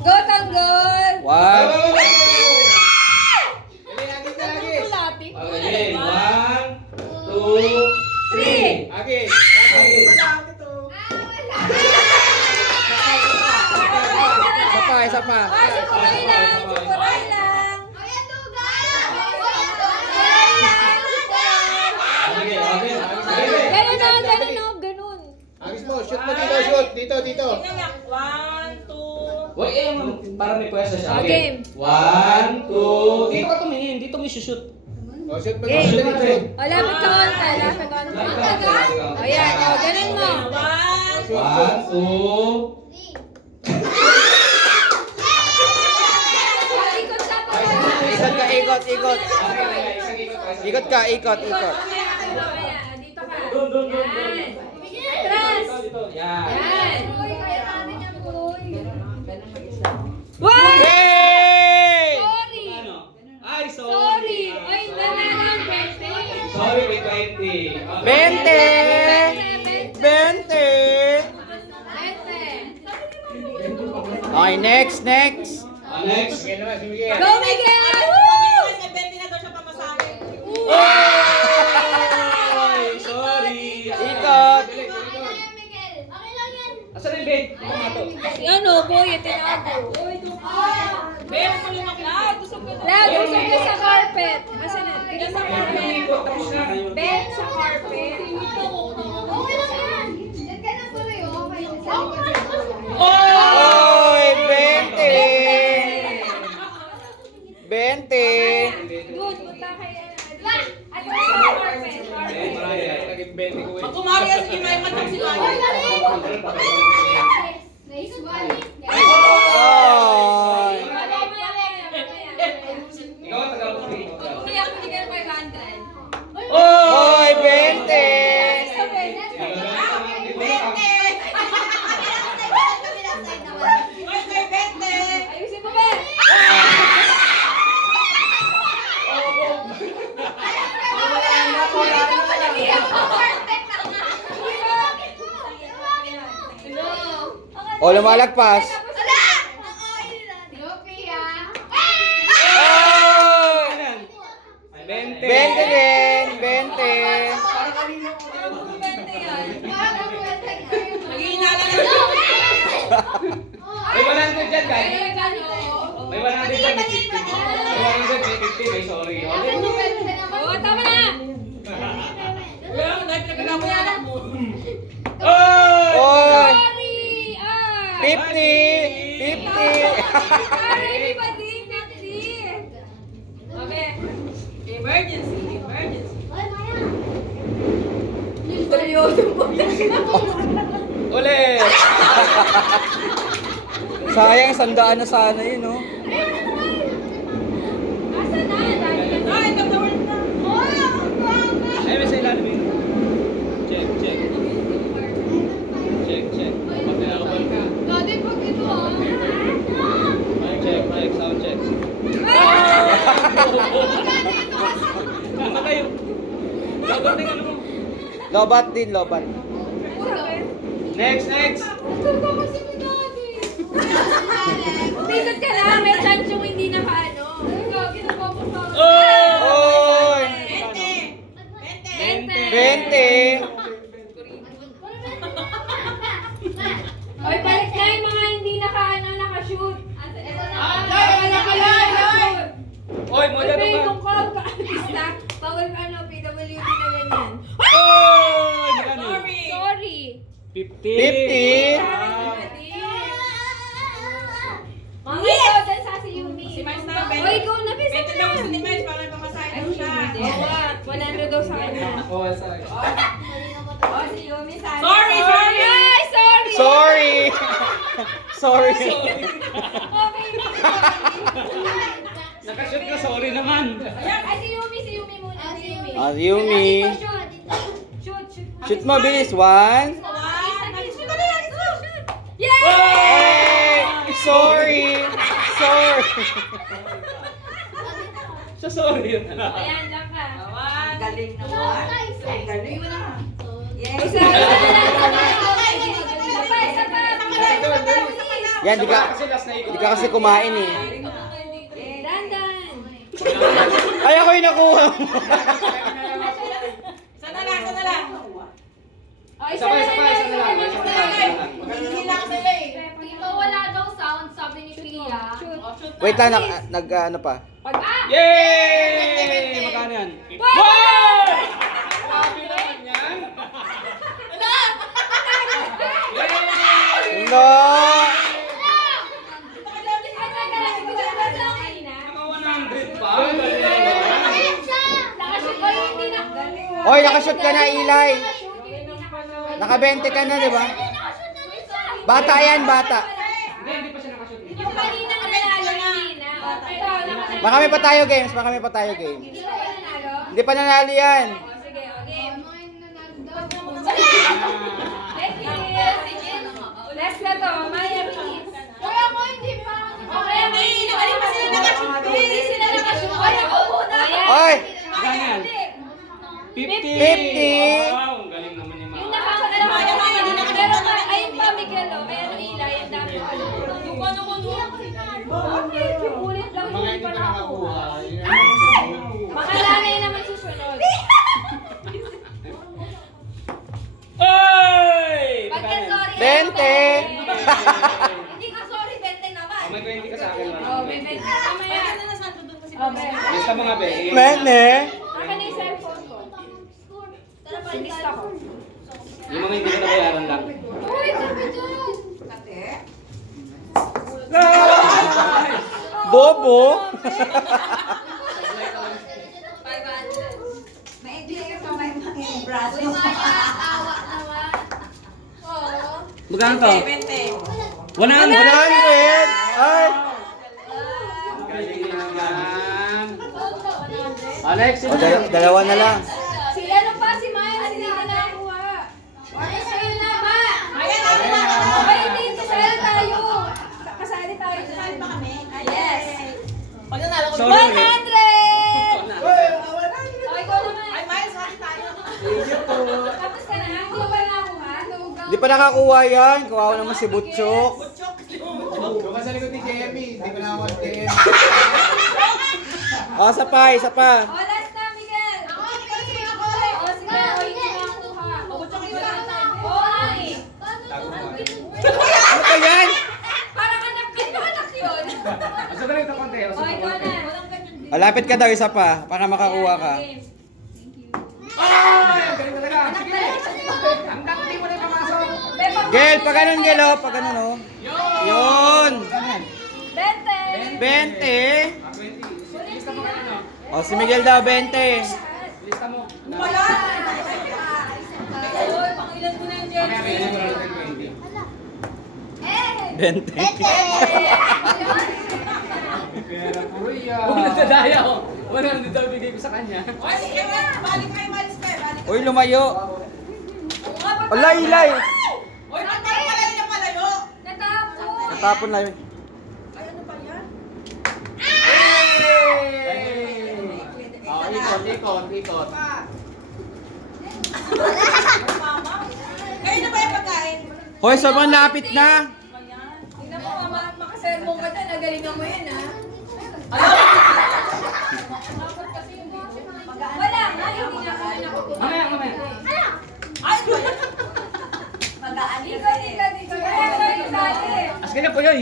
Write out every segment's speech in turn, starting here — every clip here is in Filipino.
Go, tanggol! One. Okay, 1, 2, 3. Okay. Isa pa. Oh, sukuray lang! Sukuray lang! Ganun na, ganun na, ganun. Agis mo, shoot mo dito, shoot. Dito. Wait, para may pwesa siya. Okay. 1, 2. Dito ka tumingin. Dito mo i-shoot. O, shoot mo Okay. dito, shoot. O, lapit ka konti, lapit ka konti. O, yan, o, ganun mo. 1, 2. O, ikot ka pa. Ikot ka, ikot. Ikot ka, ikot. Ayan, dito ka. Doon. Yan. Atras. Yan. Yan. Wow! Hey! Sorry! Ay, Sorry! Oy, nanalo, 20. Sorry, may 20. 20! 20! 20. Okay, next. Next. Sige naman, si Miguel. Go, Miguel! Oy! Sorry. Ikot! Asan yung bed? Si ano, boy, tinago. Lag, usap ka sa carpet. Asan na? Tingnan sa carpet. Tapos na. Ben sa carpet. Oy! 20! Good, punta kay ano. Atras sa carpet. Naging 20 ko eh. Oy! Ikaw ang tagal-puri. Oy! 20! Ayusin mo ba? O, lumalagpas. Oy! 20 din! 20! May 100 dyan, guys. May 100 dyan, may 50. May 100, may 50, may sorry. Okay? Oo, tama na! Oy! Sorry! 50! 50! Sorry, everybody! 50! Okay. Ulit! Sayang, 100 na sana yun, no? Asan na? Ay, may sa ilalim yun. Check. Pagkakabal ka. Check, sound check. Ano kayo? Dapat din ano mo. Lobat din, lobat. Next. Umikot ka lang, may chance yung hindi nakaano. Ikaw, ginagawa mo. Oy! 20! Oy, balik na yung mga hindi nakaano, nakashoot. Oy, mo dyan May ba? tungkol ka, artista. Bawal ano, PWD na ganyan. Oy! Sorry. 50! Mga ikaw, dyan sa si Yumi. O, ikaw na, bisa mo na. Oo, 100 daw sa kanya. Oh, sorry. O, si Yumi sa Sorry! Ay, sorry! Sorry! Sorry! Okay na, sorry. Nakashoot ka, sorry naman. Ay, si Yumi muna. Si Yumi. Ah, si Yumi. Shoot. Shoot mo, bilis. 1. Yay! Hey! Sorry! So, sorry yun. Ayan, lang ka. Galing naman. Galing mo na. Isa na lang. Isa pa. Yan, di ka, Kasi last na ikot. di ka kasi kumain eh. Dandan. Ay, ako yung nakuha mo. Sana lang. Oh, Isa pa, isa na lang. Hindi lang sila eh. Dito wala daw sound, sabi ni Pia. Wait lang, ano pa? Yay! Magkano yan? Wow! Sabi naman yan. Yay! No! Naka 100 pa? Oy, nakashoot ka na, Eli. Naka 20 ka na, di ba? Bata yan, bata. Hindi pa siya nakashoot. Yung kanina nanalo na. Marami pa tayo games, marami pa tayo games. Hindi pa nanalo yan. Sige, game. Last na to, Maya, please. Kaya mo, hindi pa. Okay, may nakalim pa sila nakashoot. Hindi sila nakashoot. Ay, ako muna. Oy! Magkano yan? 50! 50. Wow, ang galing naman ni Yung Mama. nakakaalam mo, pero ayun pa, Miguel, oh. Kaya ano, Eli, ang dami. Yung ulit lang, Mga hindi hindi pa pa nakakuha. nakakuha. Makalanay naman susunod. Oy! Pagka sorry, 20. Hindi ka sorry, 20 naman. Oh, may 20 ka sa akin, Mama. Oh, may 20. Mamaya. Oh, may- Lista mga be. Mene. Akin na yung cellphone ko. Sinista ko. Yung mga hindi ko nabayaran lang. Uy, sabi dyan. Bobo. Uy, Maya, awa naman. Oo. Magkano to? 100! 100. Ay. Galing naman. Alex, O, dalawa na lang. Si ano pa, si Maya, hindi ka nakakuha. Ay, sa'yo na, Ma. Ay, hindi, kasali tayo. Kasali tayo. Kasali pa kami? Yes. Pag nanalo ko, 100! Oh, ikaw naman. ay, Miles, hali tayo. Tapos ka na, hindi ko pa nakakuha. Di pa nakakuha yan. Kawawa naman si Butchok. Yung sa likod ni Jeremy, hindi pa nakakuha si Jeremy. O, isa pa, isa pa. Oh, last na, Miguel. Ako, sige, ako. Oh, sige, oh, hindi ko nakakuha. Oh, ay. Ano pa yan? Parang anak, hindi ko anak yun. Asa ka lang ito konti. Oh, ikaw na. O, lapit ka daw, isa pa. Para makakuha ka. Ay! Ang galing talaga. Sige! Ang dami mo na yung pamasok. Gel, pag ganun, Gel, o. Pag ganun, o. Yun. 20. 20. 20. Lista mo ka ano? O, si Miguel daw, 20. Lista mo. Wala. Oy, pangilan ko na yung Kaya Jenny. may 20. 20. Huwag nagdadaya ako. 100 daw bigay ko sa kanya. Balik kayo, Miles, balik. Uy, lumayo. Ala, Ilay. Oy, ba't parang palayo na palayo? Natapos. Natapon na yun. Ay, ano ba yan? Oh, ikot. Mama? Kayo na ba yung pagkain? Hoy, sobrang lapit na. Tingnan mo, mama, makasermong ka dyan. Nagalingan mo yan, ha? Wala nga, hindi na ako nakukuha. Mamaya. Ay, ito yan. Dito. Kaya As kanya po yun.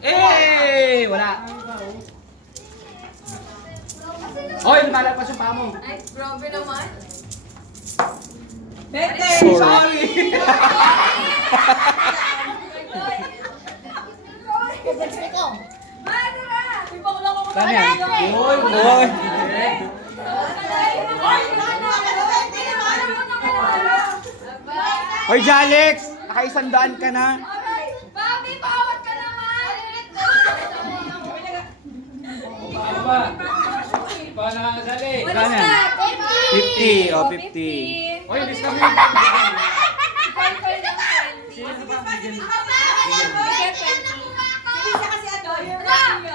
Eh, wala. Hoy, malapas yung paa mo. Ay, grabe naman. Bete. Sorry. Madura! May bakla ko Saan yan? Hoy, Hoy. Hoy, Jalex. Naka-100 ka na. Bobby, bawat ka naman! Pa nakakasali. What is Saan yan? that? 50. O, 50. Hoy, lista mo.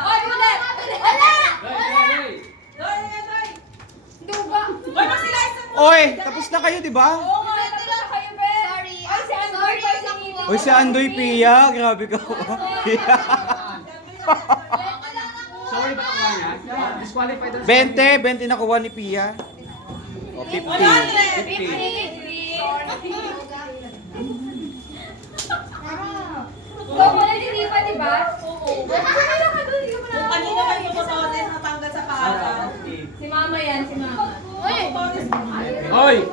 Oy, ulit! Wala! Oy, tapos na kayo, di ba? Oo nga, tapos na kayo, Ben. Sorry. Ay, si Amber pa si Nini. Uy, si Andoy Pia, grabe ka. Sorry ba nakuha niya? Disqualified na. 20 nakuha ni Pia. O, 50. 50. Ikaw mo na hindi pa, di ba? Kung kanino man yung botones natanggal sa para. Si mama yan, si mama. Oy!